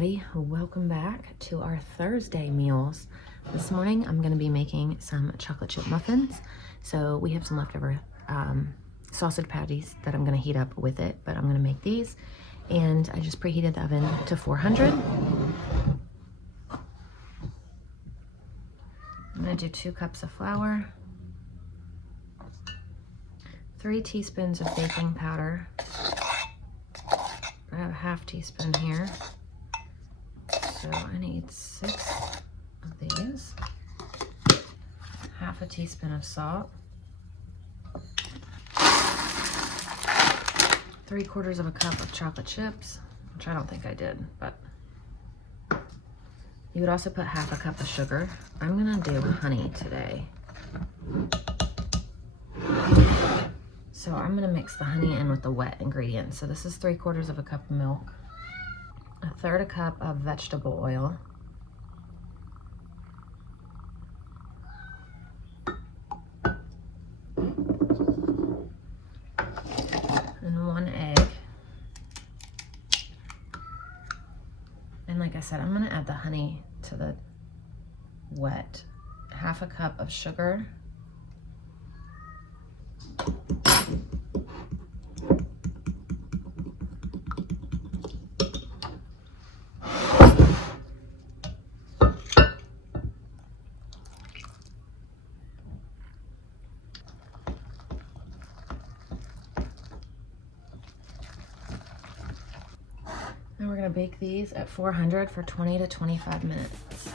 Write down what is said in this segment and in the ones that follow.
everybody, welcome back to our Thursday meals. This morning I'm going to be making some chocolate chip muffins. So we have some leftover sausage patties that I'm going to heat up with it, but I'm going to make these, and I just preheated the oven to 400. I'm going to do 2 cups of flour, 3 teaspoons of baking powder. I have a half teaspoon here. So I need 6 of these, half a teaspoon of salt, 3/4 of a cup of chocolate chips, which I don't think I did, but you would also put half a cup of sugar. I'm gonna do honey today. So I'm gonna mix the honey in with the wet ingredients. So this is 3/4 of a cup of milk, 1/3 cup of vegetable oil, and 1 egg. And like I said, I'm gonna add the honey to the wet. 1/2 cup of sugar, and we're gonna bake these at 400 for 20 to 25 minutes.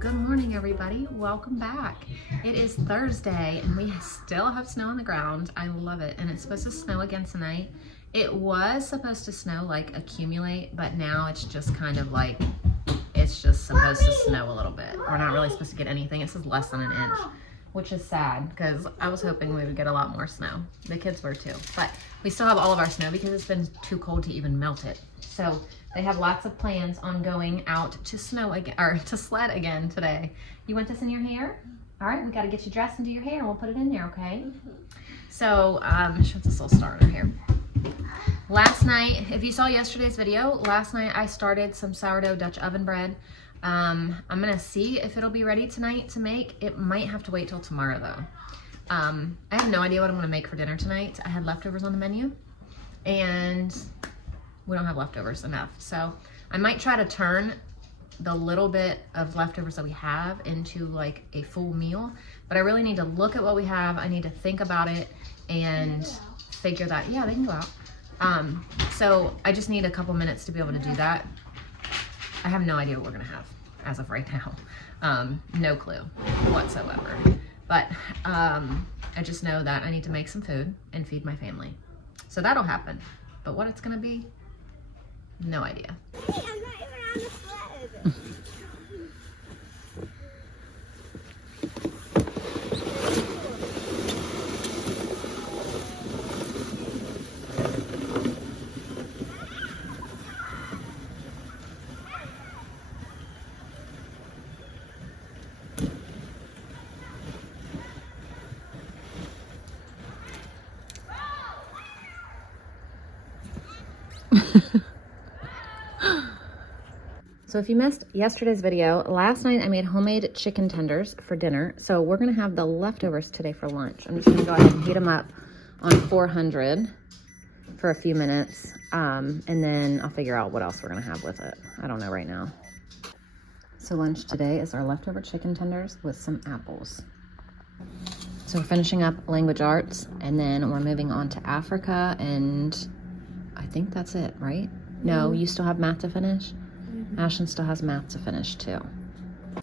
Good morning, everybody. Welcome back. It is Thursday and we still have snow on the ground. I love it. And it's supposed to snow again tonight. It was supposed to snow, like accumulate, but now it's just kind of like, it's just supposed to snow a little bit. We're not really supposed to get anything. It says less than an inch, which is sad because I was hoping we would get a lot more snow. The kids were too, but we still have all of our snow because it's been too cold to even melt it. So they have lots of plans on going out to snow again, or to sled again today. You want this in your hair? All right, we got to get you dressed and do your hair, and we'll put it in there, okay? So, show this little star in her hair. Last night, if you saw yesterday's video, last night I started some sourdough Dutch oven bread. I'm gonna see if it'll be ready tonight to make. It might have to wait till tomorrow though. I have no idea what I'm gonna make for dinner tonight. I had leftovers on the menu, and we don't have leftovers enough. So I might try to turn the little bit of leftovers that we have into like a full meal, but I really need to look at what we have. I need to think about it and figure that, yeah, they can go out. So I just need a couple minutes to be able to do that. I have no idea what we're gonna have as of right now. No clue whatsoever. But I just know that I need to make some food and feed my family. So that'll happen. But what it's gonna be, no idea. Hey, I'm not even on the sled. So if you missed yesterday's video, last night I made homemade chicken tenders for dinner. So we're gonna have the leftovers today for lunch. I'm just gonna go ahead and heat them up on 400 for a few minutes. And then I'll figure out what else we're gonna have with it. I don't know right now. So lunch today is our leftover chicken tenders with some apples. So we're finishing up language arts, and then we're moving on to Africa, and I think that's it, right? No, you still have math to finish? Ashlyn still has math to finish too.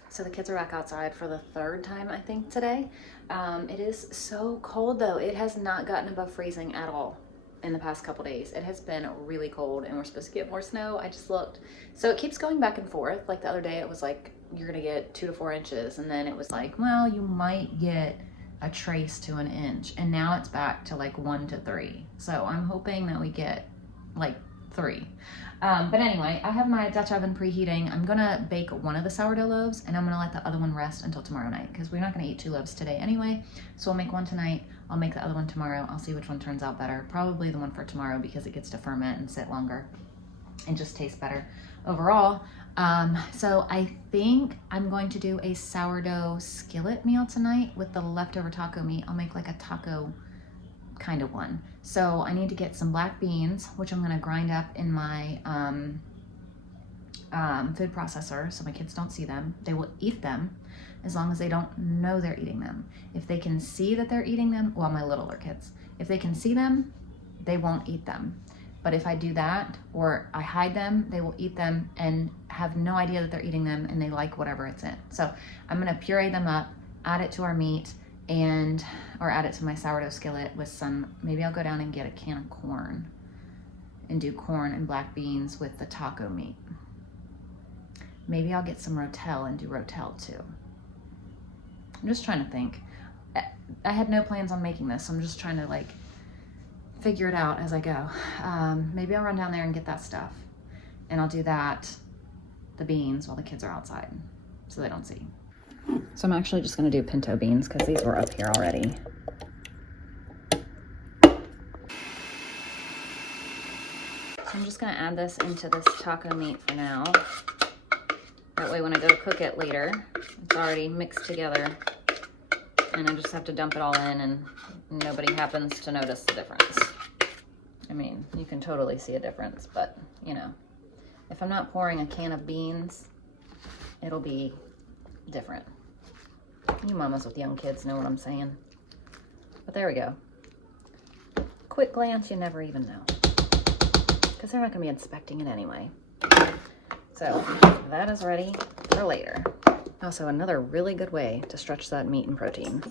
So the kids are back outside for the third time, I think, today. It is so cold though. It has not gotten above freezing at all in the past couple days. It has been really cold, and we're supposed to get more snow. I just looked. So it keeps going back and forth. Like the other day it was like, you're gonna get 2 to 4 inches. And then it was like, well, you might get a trace to an inch. And now it's back to like 1 to 3. So I'm hoping that we get like 3. But anyway, I have my Dutch oven preheating. I'm gonna bake one of the sourdough loaves, and I'm gonna let the other one rest until tomorrow night, because we're not gonna eat 2 loaves today anyway. So I'll make one tonight, I'll make the other one tomorrow. I'll see which one turns out better. Probably the one for tomorrow, because it gets to ferment and sit longer and just tastes better overall. So I think I'm going to do a sourdough skillet meal tonight with the leftover taco meat. I'll make like a taco kind of one. So I need to get some black beans, which I'm gonna grind up in my food processor so my kids don't see them. They will eat them as long as they don't know they're eating them. If they can see that they're eating them, well, my littler kids, if they can see them, they won't eat them. But if I do that, or I hide them, they will eat them and have no idea that they're eating them, and they like whatever it's in. So I'm gonna puree them up, add it to our meat, or add it to my sourdough skillet with some, maybe I'll go down and get a can of corn and do corn and black beans with the taco meat. Maybe I'll get some rotel and do rotel too. I'm just trying to think. I had no plans on making this, so I'm just trying to like figure it out as I go. Maybe I'll run down there and get that stuff, and I'll do that, the beans, while the kids are outside so they don't see. So I'm actually just gonna do pinto beans because these were up here already. So I'm just gonna add this into this taco meat for now. That way when I go to cook it later, it's already mixed together, and I just have to dump it all in and nobody happens to notice the difference. I mean, you can totally see a difference, but you know, if I'm not pouring a can of beans, it'll be different. You mamas with young kids know what I'm saying. But there we go. Quick glance, you never even know, because they're not gonna be inspecting it anyway. So that is ready for later. Also, another really good way to stretch that meat and protein.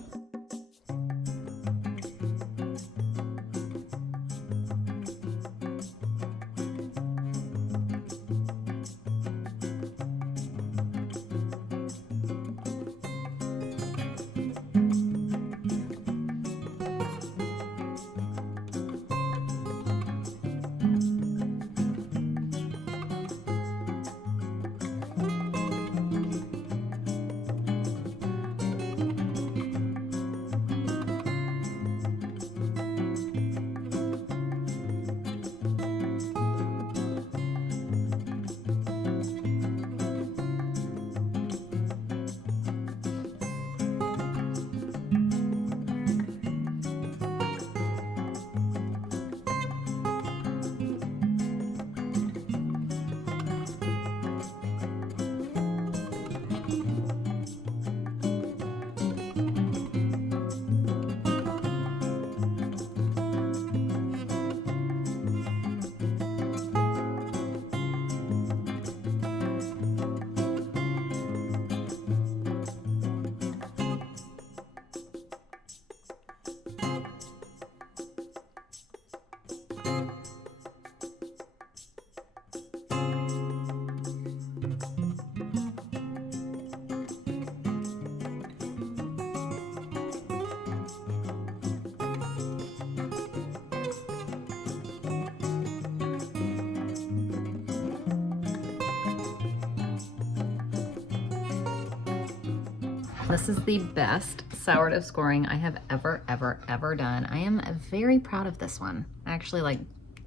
This is the best sourdough scoring I have ever done. I am very proud of this one. I actually like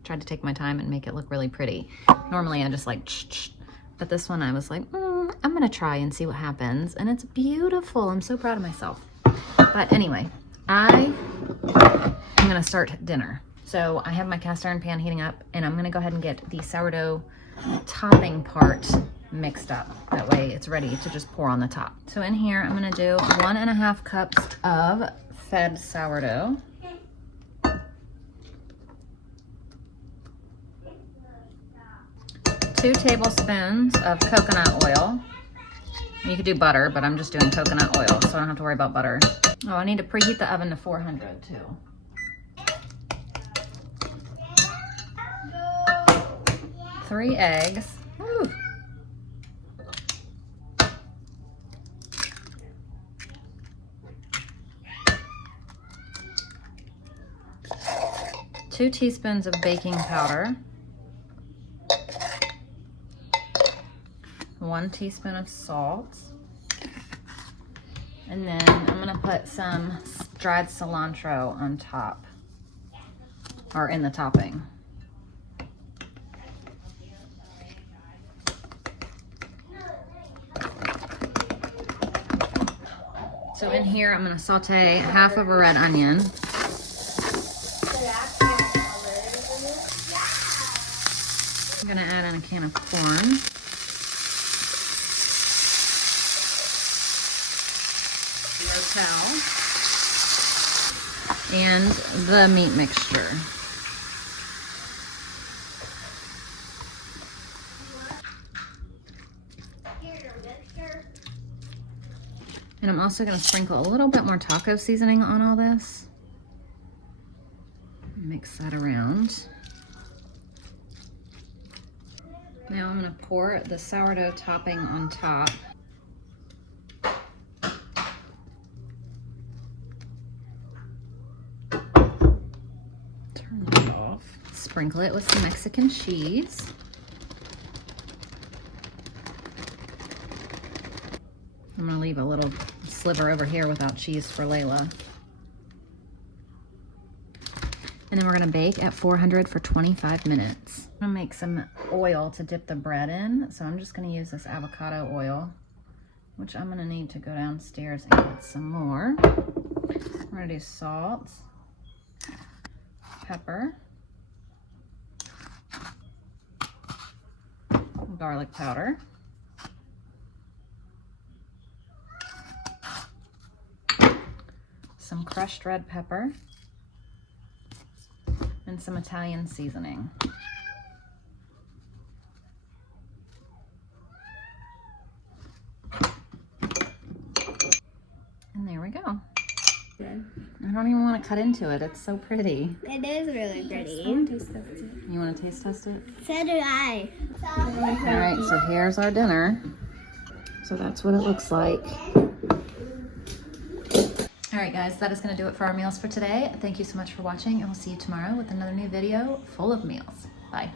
tried to take my time and make it look really pretty. Normally I just like, but this one I was like, I'm gonna try and see what happens. And it's beautiful. I'm so proud of myself. But anyway, I'm gonna start dinner. So I have my cast iron pan heating up, and I'm gonna go ahead and get the sourdough topping part mixed up. That way it's ready to just pour on the top. So in here, I'm gonna do 1.5 cups of fed sourdough. 2 tablespoons of coconut oil. You could do butter, but I'm just doing coconut oil, so I don't have to worry about butter. Oh, I need to preheat the oven to 400 too. 3 eggs. Woo. Two teaspoons of baking powder. 1 teaspoon of salt. And then I'm gonna put some dried cilantro on top, or in the topping. So in here, I'm gonna saute half of a red onion. I'm gonna add in a can of corn. And the meat mixture. And I'm also going to sprinkle a little bit more taco seasoning on all this. Mix that around. Now I'm going to pour the sourdough topping on top. Turn that off. Sprinkle it with some Mexican cheese. I'm gonna leave a little sliver over here without cheese for Layla. And then we're gonna bake at 400 for 25 minutes. I'm gonna make some oil to dip the bread in. So I'm just gonna use this avocado oil, which I'm gonna need to go downstairs and get some more. We're gonna do salt, pepper, garlic powder, some crushed red pepper, and some Italian seasoning. And there we go. I don't even want to cut into it. It's so pretty. It is really pretty. You want to taste test it? So do I. All right, so here's our dinner. So that's what it looks like. All right, guys, that is going to do it for our meals for today. Thank you so much for watching, and we'll see you tomorrow with another new video full of meals. Bye.